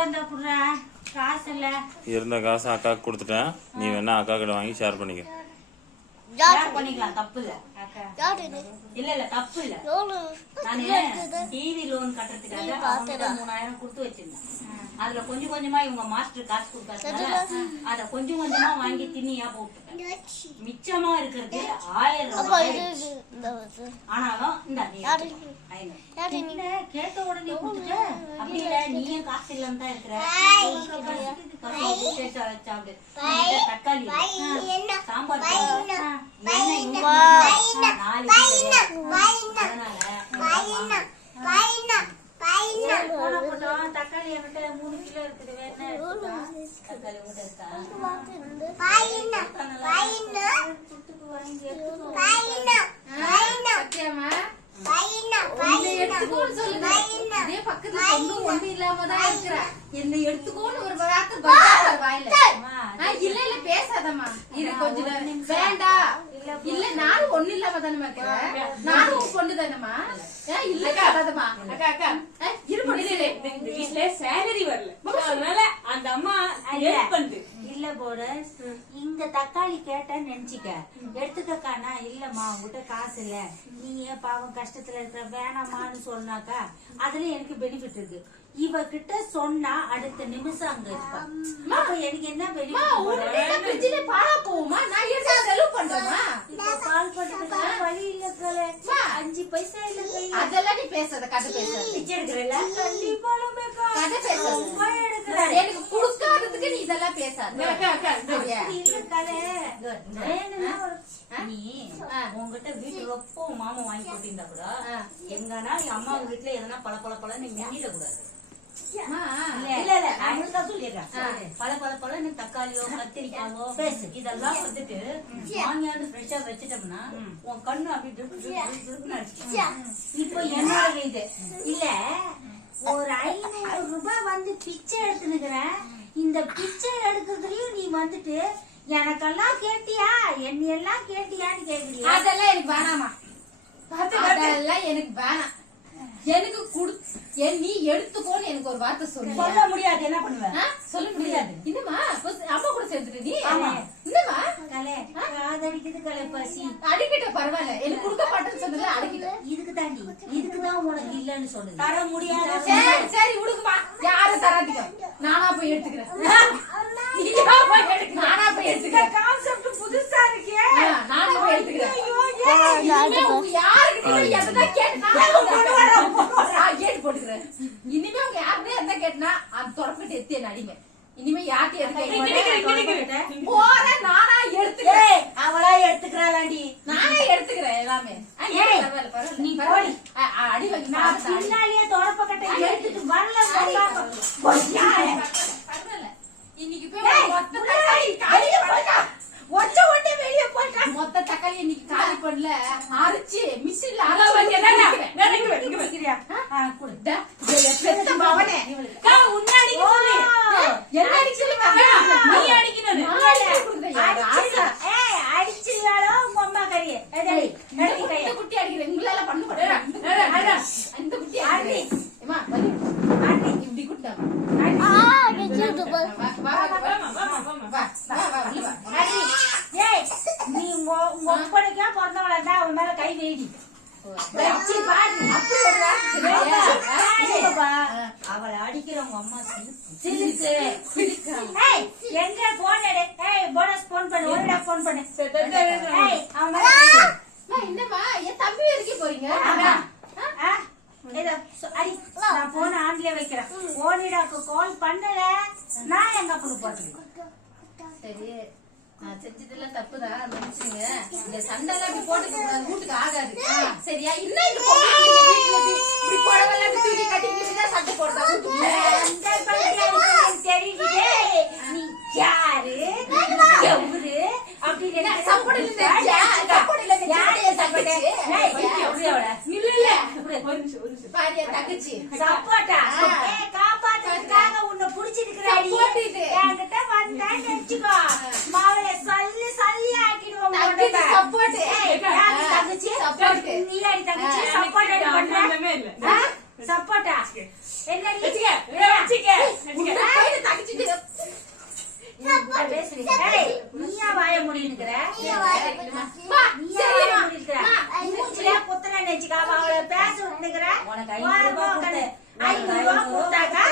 இருந்தா காசு இல்ல இருந்த காசு அக்காவுக்கு கொடுத்துட்டேன். நீ வேணா அக்கா கிட்ட வாங்கி ஷேர் பண்ணிக்க. ஷேர் பண்ணிக்கலாம் தப்பு இல்ல. இல்ல இல்ல தப்பு இல்ல. டிவி லோன் கட்டுறதுக்காக மூணாயிரம் கொடுத்து வச்சிருந்தேன். அதுல கொஞ்சம் கொஞ்சமா இவங்க மாஸ்டர் காசு கொடுத்தாங்க அத கொஞ்சம் கொஞ்சமா வாங்கி திண்ணியா போட்டுட்டேன் மிச்சமா இருக்கிறது ஆயிரம் ரூபாய் ஆனாலும் இந்த கேட்ட உடனே கொடுத்துட்ட? அப்படி இல்ல நீயும் காசு இல்லாம தான் இருக்கிற. தக்காளி. சாம்பார் நாலு இட்லி அதனால சரி, போனா போட்டோம். தக்காளி என்கிட்ட மூணு கிலோ இருக்குது வேணா எடுத்துக்கோ. தக்காளி உங்ககிட்ட இருக்கா? துட்டுக்கு வாங்கி எடுத்துக்கோ. சத்தியமா உன்னை எடுத்துக்கோன்னு சொல்லுங்க இதே பக்கத்துல பொண்ணு ஒண்ணு இல்லாம தான் இருக்கிற என்னை எடுத்துக்கோன்னு ஒரு வார்த்தை பதில் வாயில. அம்மா, ஆ, இல்ல இல்ல பேசாதம்மா. இரு கொஞ்ச நேரம் வேண்டாம். இல்ல நானும் ஒண்ணு இல்லாம தானே இருக்கிறேன் நானும் உன் பொண்ணு தானேம்மா. ஏ, இல்ல சொல்லாதம்மா அக்கா அக்கா. ஏ, இரு பொண்ணு. இல்ல, இல்ல, இந்த- இந்த வீட்ல salary வரல. அதனால அந்த அம்மா பண்ணுது இல்ல போனஸ் இங்க தக்காளி கேட்டேன்னு நினைச்சுக்க. எடுத்துக்கக்கானா இல்லம்மா உங்ககிட்ட காசு இல்ல. நீ ஏன் பாவம் கஷ்டத்துல இருக்கிற வேணாமான்னு சொன்னாக்கா அதுல எனக்கு பெனிஃபிட் இருக்கு. இவ கிட்ட சொன்னா அடுத்த நிமிஷம் அங்க இருப்பா. அப்ப எனக்கு என்ன பெனிஃபிட் பாலா? போகுமா நான் எடுத்து செலவு பண்றேம்மா? இப்ப கலை. அஞ்சு பைசா இல்ல. அதெல்லாம் நீ பேசாத கதை பேசாத. எடுக்கிறல்ல? கண்டிப்பாலுமேக்கா. கதை பேசாத. ரொம்ப. எனக்கு கொடுக்காததுக்கு நீ இதெல்லாம் பேசாத. நீ உங்ககிட்ட வீட்டு ரொப்போ மாமா வாங்கி போட்டிருந்தா கூட எங்கன்னா அம்மா வீட்டுல எதனா பல பல பல நீ மின்னிட கூடாது. இல்ல இல்ல நான் தான் சொல்லிடுறேன். பல பல பல நீ தக்காளியோ கத்திரிக்காவோ இதெல்லாம் வந்துட்டு வாங்கியாந்து ஃப்ரெஷ்ஷா வச்சிட்டோம்னா உன் கண்ணு அப்படி திருக்கு, திருக்கு, திருக்குன்னு அடிச்சுக்கும். இப்போ என்னோட இது இல்ல ஒரு ஐநூறு ரூபாய் வந்து பிச்சை எடுத்துனுக்குறேன். இந்த பிச்சை எடுக்கிறதுலயும் நீ வந்துட்டு எனக்கெல்லாம் கேட்டியா? என்னையெல்லாம் கேட்டியான்னு கேக்குறியா? அதெல்லாம் எனக்கு வேணாமா அதெல்லாம் எனக்கு வேணாம். எனக்கு குடு நீ எடுத்துக்கோன்னு எனக்கு ஒரு வார்த்தை சொல்லு. சொல்ல முடியாது. என்ன பண்ணுவேன் ஆ? சொல்ல முடியாது. என்னமா அம்மா கூட சேர்த்துட்டு நீ. என்னமா கலை. காதடிக்குது கலை பசி. அடிக்கிட்ட பரவாயில்ல. எனக்கு கொடுக்க மாட்டேன்னு சொன்னதுல அடிக்கிட்ட. இதுக்கு தாண்டி இதுக்கு தான் உனக்கு இல்லன்னு சொல்லுது. தர முடியாத. சரி சரி விடுக்குமா யார தராதீங்க? நானா போய் எடுத்துக்கிறேன் நீயா போய் எடுக்க நானா போய் எடுத்துக்கிறேன் கான்செப்ட் புதுசா இருக்கே ஆ, நானா போய் எடுத்துக்கிறேன் இனிமே உங்க யாருக்கிட்டயும் எதனா கேட்டு நான் நான் கேட்டு போட்டுக்கிறேன் இனிமே உங்க யாருமே எந்த கேட்டுனா அந்த தொடப்பிட்டு எத்தி அடிங்க இனிமே யார்கிட்ட போற நானா எடுத்துக்கிறேன் அவளா எடுத்துக்கிறாளாண்டி நானே எடுத்துக்கிறேன் எல்லாமே நீ பரவாயில்ல. அடி வாங்கி நான் எடுத்துட்டு வரல பரவாயில்ல. இன்னைக்கு போய் மொத்த தக்காளி ஒட்டே வெளிய மொத்த தக்காளி இன்னைக்கு காலி பண்ணல அரைச்சு மிஷின்ல அரைச்சு? வச்சிருக்கிறேன். நான் இங்க வை, இங்க வை. குடிக்கிறியா ஆ குடு டா, இதை பெத்த மவனே. அக்கா, உன்னை அடிக்க சொல்லு. என்ன அடிச்சது நீ அடிக்கணும் நான் அடிச்சு கொடுக்குறேன். யாரு ஆசை? ஏய் அடிச்சிருவாளோ உங்க அம்மா கறி எதடி இந்த நடி குட்டி அடிக்கிறேன். உங்களால பண்ண குட்டி அடிக்கிறேன். ஏம்மா, வந்து. இப்படி குட்டாமா. நீ உங்க உங்க ஒப்பனைக்கா பிறந்தவளா தான் அவன் மேல கை வேடி ஒரு அவளை அடிக்கிறவங்க அம்மா ஏய் எங்க போன் எடு ஏய் போனஸ் போன் பண்ணு ஒருடா போன் பண்ணு ஏய் அவன் மேல கை வை. அம்மா, என்னம்மா என் தம்பி வரைக்கும் போறீங்க ஆமா. ஆ, இதோ, சொ- அடி நான் போன் ஆன்லயே வைக்கிறேன் போனிடாக்கு கால் பண்ணல சரி நான் செஞ்சதெல்லாம் தப்புதான். மன்னிச்சுங்க இந்த இப்படி வீட்டுக்கு ஆகாது. சரியா? இன்னும் இப்படி புடவெல்லாம் தூக்கி கட்டிக்கிட்டு தான் சண்டை போடுறா வீட்டுக்குள்ள. அந்த பையனுக்கு தெரியுதே நீ யாரு? எவரு? அப்படின்னு? இல்ல. ஒரு நிமிஷம், ஒரு நிமிஷம். தங்கச்சி? சம்பந்தமே இல்ல சப்போட்டா என்ன வெச்சுக்க வெச்சுக்க வெச்சுக்க தகிச்சிட்டு. நீயா வாய முடியிருக்கிற நீயா வாய முடியிருக்கிற மூஞ்சில குத்தனை நினைச்சுக்கா அவளை பேச நினைக்கிற உனக்கு ஐநூறு ரூபாய் கொடுத்தாக்கா?